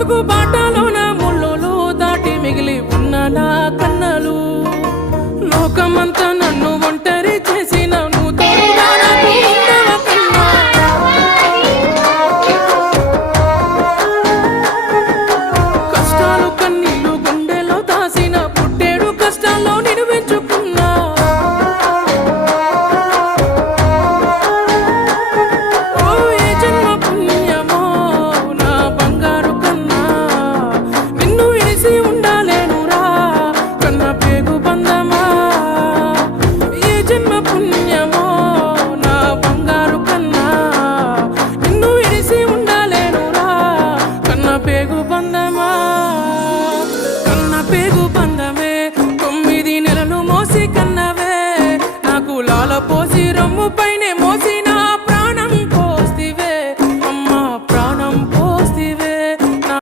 బతుకు బాటలోన ముళ్ళులు దాటి మిగిలి ఉన్న నా కన్నలు లోకమంతా నన్ను ఒంటరి చేసిన నువ్వు తోడుగా నాకు ఉండవ కన్నా. కష్టాలు కన్నీళ్లు గుండెలో దాసిన పుట్టేడు కష్టాల్లో నిన్ను పెంచుకున్నా. ఓ ఏ జన్మ పుణ్యమో నా బంగారు కన్నా నిన్ను విడిసి ఉండాలేనురా కన్న పేగు బంధమా. ఏ జన్మ పుణ్యమో నా బంగారు కన్నా నిన్ను విడిసి ఉండాలేనురా కన్న పేగు బంధమా.